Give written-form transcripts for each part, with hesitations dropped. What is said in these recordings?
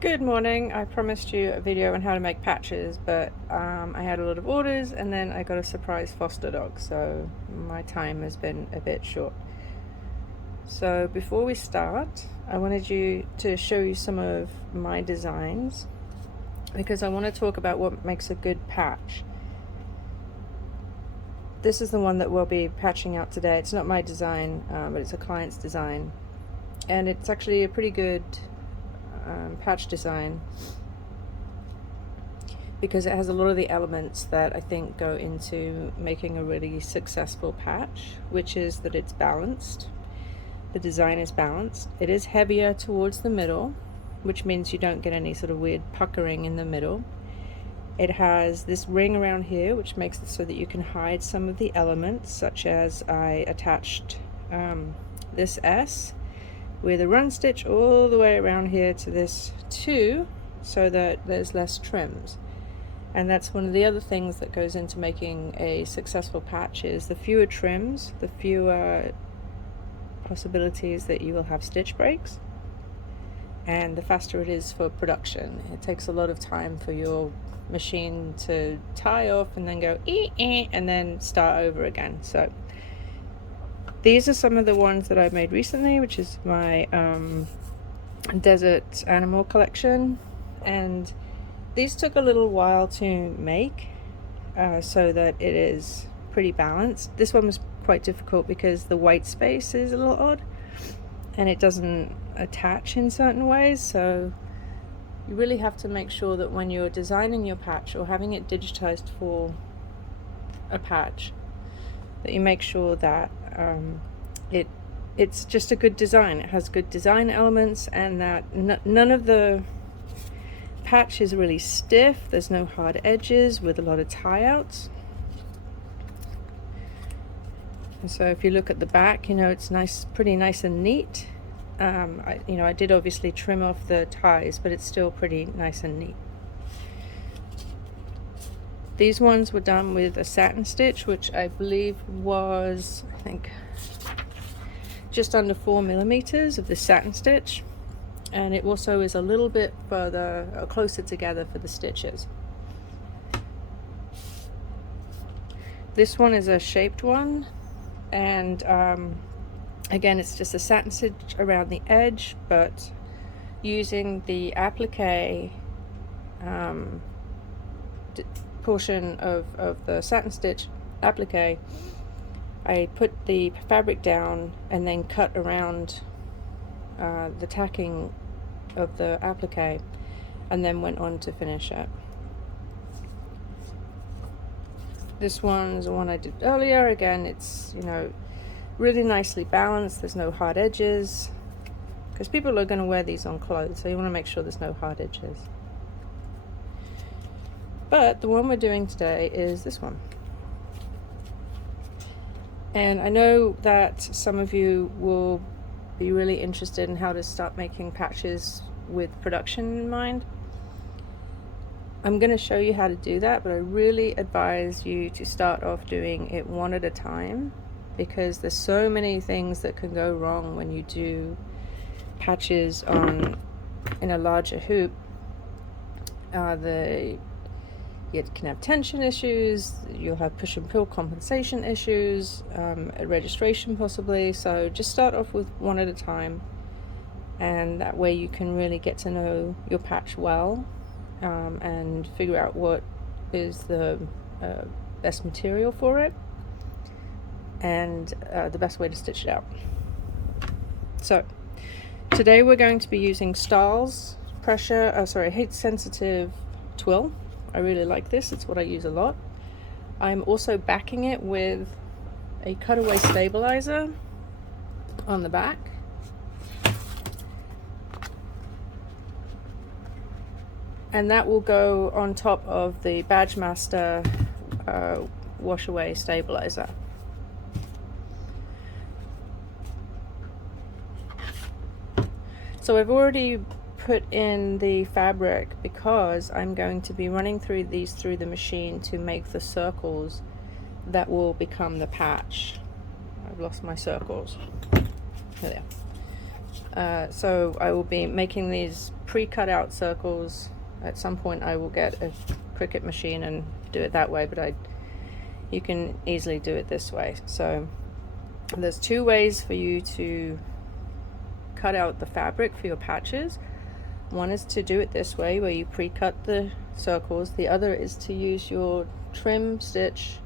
Good morning. I promised you a video on how to make patches, but I had a lot of orders and then I got a surprise foster dog, so my time has been a bit short. So before we start, I wanted to show you some of my designs because I want to talk about what makes a good patch. This is the one that we'll be patching out today. It's not my design, but it's a client's design, and it's actually a pretty good patch design because it has a lot of the elements that I think go into making a really successful patch, which is that it's balanced. The design is balanced. It is heavier towards the middle, which means you don't get any sort of weird puckering in the middle. It has this ring around here, which makes it so that you can hide some of the elements, such as I attached this S with a run stitch all the way around here to this 2 so that there's less trims. And that's one of the other things that goes into making a successful patch is the fewer trims, the fewer possibilities that you will have stitch breaks, and the faster it is for production. It takes a lot of time for your machine to tie off and then go and then start over again. So these are some of the ones that I've made recently, which is my desert animal collection, and these took a little while to make so that it is pretty balanced. This one was quite difficult because the white space is a little odd and it doesn't attach in certain ways, so you really have to make sure that when you're designing your patch or having it digitized for a patch, that you make sure that it's just a good design. It has good design elements, and that none of the patch is really stiff. There's no hard edges with a lot of tie outs. And so if you look at the back, it's nice, pretty nice and neat. I did obviously trim off the ties, but it's still pretty nice and neat. These ones were done with a satin stitch, which I believe was, I think, just under 4 millimeters of the satin stitch, and it also is a little bit further or closer together for the stitches. This one is a shaped one, and again, it's just a satin stitch around the edge, but using the applique portion of the satin stitch applique, I put the fabric down and then cut around the tacking of the applique and then went on to finish it. This one's the one I did earlier. Again, it's really nicely balanced. There's no hard edges because people are going to wear these on clothes, so you want to make sure there's no hard edges. But the one we're doing today is this one. And I know that some of you will be really interested in how to start making patches with production in mind. I'm going to show you how to do that, but I really advise you to start off doing it one at a time, because there's so many things that can go wrong when you do patches in a larger hoop. You can have tension issues, you'll have push and pull compensation issues, a registration possibly, so just start off with one at a time, and that way you can really get to know your patch well and figure out what is the best material for it and the best way to stitch it out. So today we're going to be using Stahl's heat sensitive twill. I really like this, it's what I use a lot. I'm also backing it with a cutaway stabilizer on the back. And that will go on top of the Badgemaster wash away stabilizer. So I've already put in the fabric because I'm going to be running through the machine to make the circles that will become the patch. I've lost my circles. Here they are. So I will be making these pre-cut out circles. At some point I will get a Cricut machine and do it that way, but you can easily do it this way. So there's two ways for you to cut out the fabric for your patches. One is to do it this way, where you pre-cut the circles. The other is to use your trim stitch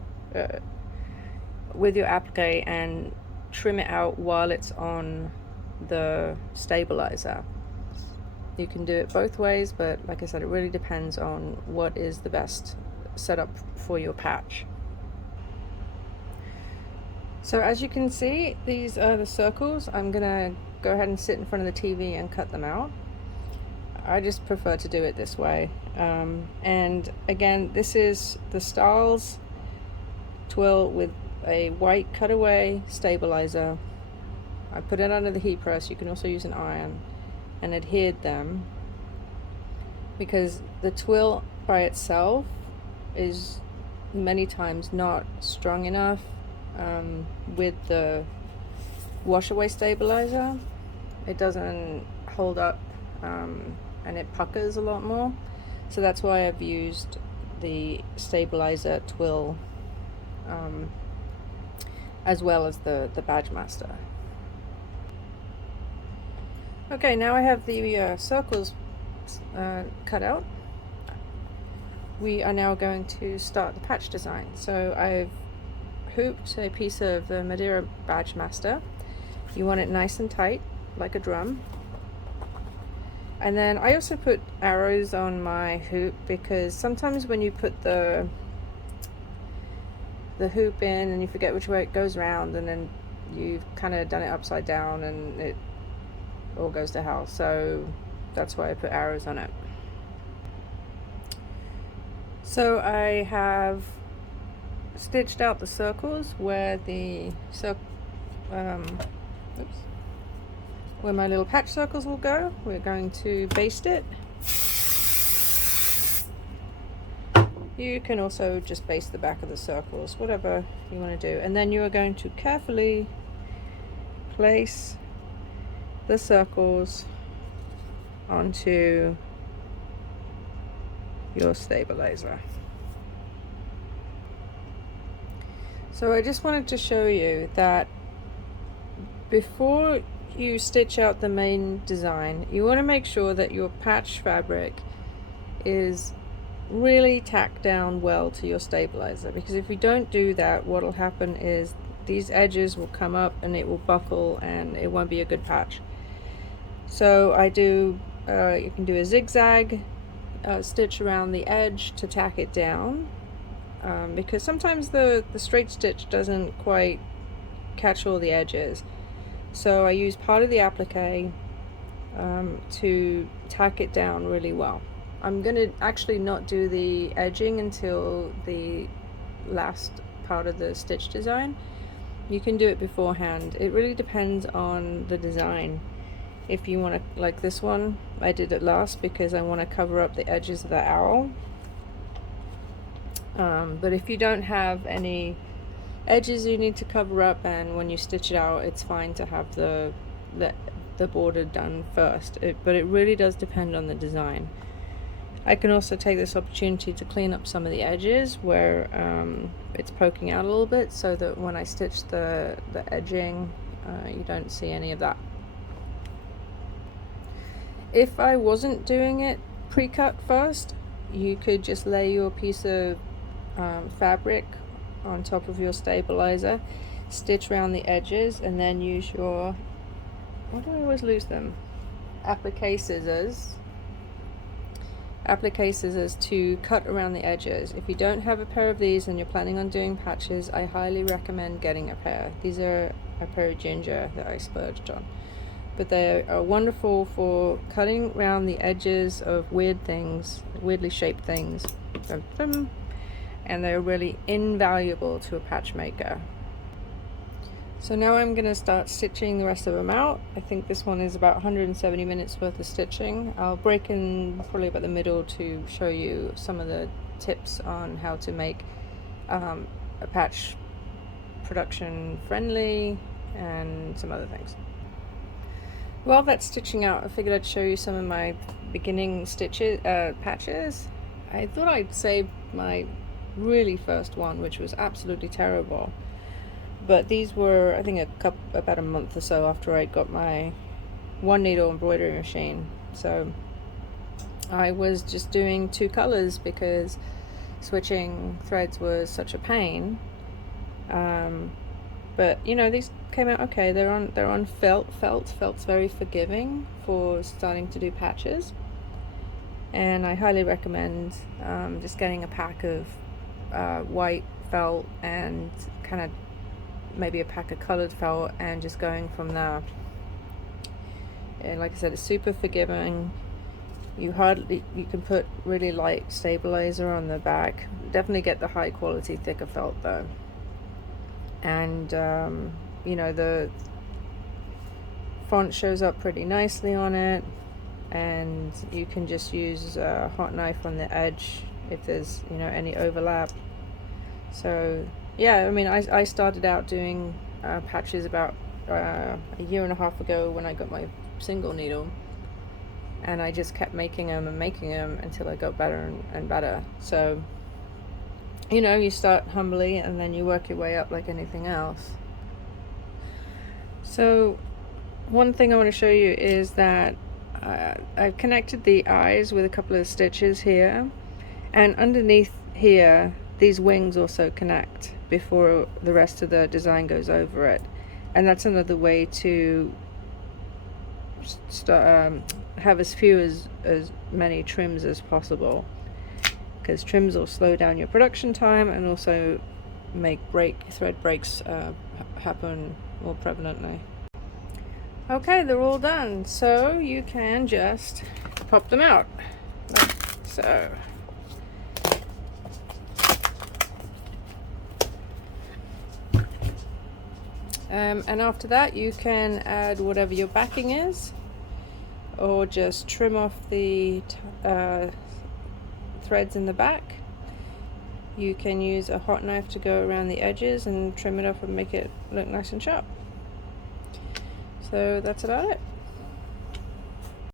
with your applique and trim it out while it's on the stabilizer. You can do it both ways, but like I said, it really depends on what is the best setup for your patch. So as you can see, these are the circles. I'm gonna go ahead and sit in front of the TV and cut them out. I just prefer to do it this way. And again, this is the Styles twill with a white cutaway stabilizer. I put it under the heat press. You can also use an iron, and adhered them, because the twill by itself is many times not strong enough with the washaway stabilizer. It doesn't hold up and it puckers a lot more. So that's why I've used the stabilizer twill as well as the badgemaster. Okay, now I have the circles cut out. We are now going to start the patch design. So I've hooped a piece of the Madeira badgemaster. You want it nice and tight, like a drum. And then I also put arrows on my hoop, because sometimes when you put the hoop in and you forget which way it goes round, and then you've kind of done it upside down and it all goes to hell. So that's why I put arrows on it. So I have stitched out the circles where where my little patch circles will go. We're going to baste it. You can also just baste the back of the circles, whatever you want to do. And then you are going to carefully place the circles onto your stabilizer. So I just wanted to show you that before you stitch out the main design, you want to make sure that your patch fabric is really tacked down well to your stabilizer, because if you don't do that, what will happen is these edges will come up and it will buckle and it won't be a good patch. So I do, you can do a zigzag stitch around the edge to tack it down, because sometimes the straight stitch doesn't quite catch all the edges. So I use part of the applique to tack it down really well. I'm going to actually not do the edging until the last part of the stitch design. You can do it beforehand. It really depends on the design. If you want to, like this one, I did it last because I want to cover up the edges of the owl. But if you don't have any edges you need to cover up, and when you stitch it out, it's fine to have the border done first. But it really does depend on the design. I can also take this opportunity to clean up some of the edges where it's poking out a little bit, so that when I stitch the edging, you don't see any of that. If I wasn't doing it pre-cut first, you could just lay your piece of fabric on top of your stabilizer, stitch around the edges, and then use your, why do I always lose them? Applique scissors to cut around the edges. If you don't have a pair of these and you're planning on doing patches, I highly recommend getting a pair. These are a pair of ginger that I splurged on. But they are wonderful for cutting around the edges of weird things, weirdly shaped things. And they're really invaluable to a patch maker. So now I'm going to start stitching the rest of them out. I think this one is about 170 minutes worth of stitching. I'll break in probably about the middle to show you some of the tips on how to make a patch production friendly and some other things. While that's stitching out, I figured I'd show you some of my beginning stitches, patches. I thought I'd save my really first one, which was absolutely terrible. But these were, I think, about a month or so after I got my 1 needle embroidery machine. So I was just doing 2 colors because switching threads was such a pain. But you know, these came out okay. They're on felt. Felt's very forgiving for starting to do patches, and I highly recommend just getting a pack of white felt and kind of maybe a pack of colored felt and just going from there. And like I said, it's super forgiving. You can put really light stabilizer on the back. Definitely get the high quality thicker felt though. And you know, the font shows up pretty nicely on it, and you can just use a hot knife on the edge if there's, you know, any overlap. So yeah, I mean, I started out doing patches about a year and a half ago when I got my single needle, and I just kept making them until I got better and better. So you know, you start humbly and then you work your way up like anything else. So one thing I want to show you is that I've connected the eyes with a couple of stitches here, and underneath here these wings also connect before the rest of the design goes over it, and that's another way to have as few as many trims as possible, because trims will slow down your production time and also make thread breaks happen more prevalently. Okay, they're all done, so you can just pop them out like so. And after that you can add whatever your backing is, or just trim off the threads in the back. You can use a hot knife to go around the edges and trim it off and make it look nice and sharp. So that's about it.